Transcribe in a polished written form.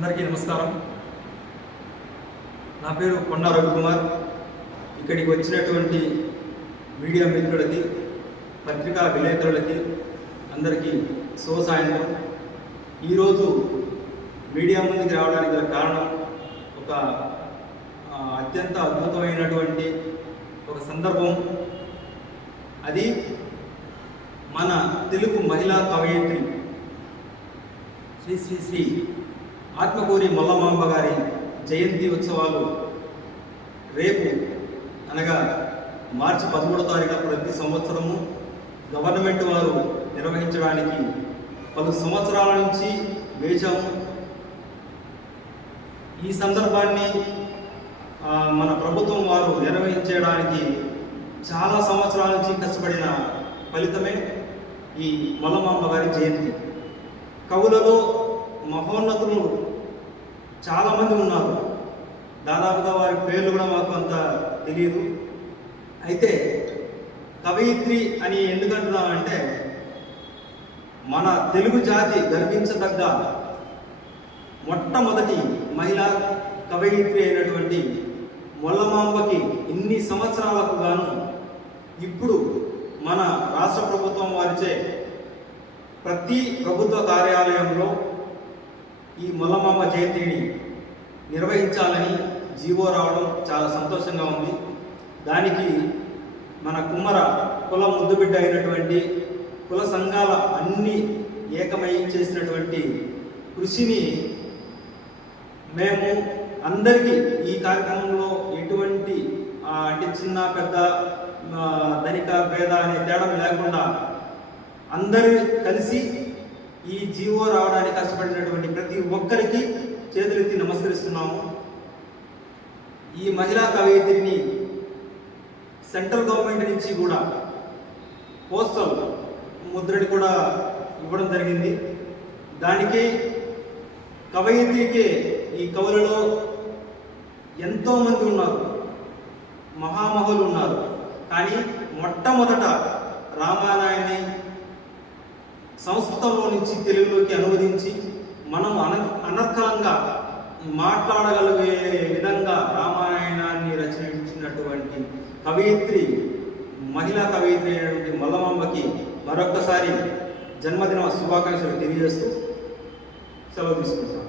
అందరికీ నమస్కారం. నా పేరు కొండ రవికుమార్. ఇక్కడికి వచ్చినటువంటి మీడియా మిత్రులకి, పత్రికా విలేకరులకి అందరికీ శుభ సాయంత్రం. ఈరోజు మీడియా ముందుకు రావడానికి గల కారణం ఒక అత్యంత అద్భుతమైనటువంటి ఒక సందర్భం. అది మన తెలుగు మహిళా కవయిత్రి శ్రీ శ్రీ శ్రీ ఆత్మకూరి మల్లమాంబ గారి జయంతి ఉత్సవాలు రేపు అనగా మార్చి 13వ తారీఖున ప్రతి సంవత్సరము గవర్నమెంట్ వారు నిర్వహించడానికి పలు సంవత్సరాల నుంచి వేచాము. ఈ సందర్భాన్ని మన ప్రభుత్వం వారు నిర్వహించడానికి చాలా సంవత్సరాల నుంచి కష్టపడిన ఫలితమే ఈ మల్లమాంబ గారి జయంతి. కవులలో మహోన్నతులు చాలామంది ఉన్నారు. దాదాపుగా వారి పేర్లు కూడా మాకు అంత తెలియదు. అయితే కవయిత్రి అని ఎందుకంటున్నామంటే మన తెలుగు జాతి గర్వించదగ్గ మొట్టమొదటి మహిళా కవయిత్రి అయినటువంటి మల్లమాంబకి ఇన్ని సంవత్సరాలకు గాను ఇప్పుడు మన రాష్ట్ర ప్రభుత్వం వారిచే ప్రతి ప్రభుత్వ కార్యాలయంలో ఈ మల్లమాంబ జయంతిని నిర్వహించాలని జీవో రావడం చాలా సంతోషంగా ఉంది. దానికి మన కుమ్మర కుల ముద్దుబిడ్డ అయినటువంటి కుల సంఘాల అన్ని ఏకమై చేసినటువంటి కృషిని మేము అందరికీ ఈ కార్యక్రమంలో ఎటువంటి అంటే చిన్న పెద్ద ధనిక భేద అనే తేడా లేకుండా అందరూ కలిసి ఈ జీవో రావడానికి కష్టపడినటువంటి ప్రతి ఒక్కరికి చేతులెత్తి నమస్కరిస్తున్నాము. ఈ మహిళా కవయిత్రిని సెంట్రల్ గవర్నమెంట్ నుంచి కూడా పోస్టల్ ముద్రని కూడా ఇవ్వడం జరిగింది. దానికి కవయిత్రికే ఈ కవులలో ఎంతోమంది ఉన్నారు, మహామహులు ఉన్నారు. కానీ మొట్టమొదట రామాయణాన్ని సంస్కృతంలో నుంచి తెలుగులోకి అనువదించి మనం అనర్కలంగా మాట్లాడగలిగే విధంగా రామాయణాన్ని రచించినటువంటి కవయిత్రి, మహిళా కవయిత్రి అయినటువంటి మల్లమాంబకి మరొక్కసారి జన్మదిన శుభాకాంక్షలు తెలియజేస్తూ సెలవు తీసుకుంటాను.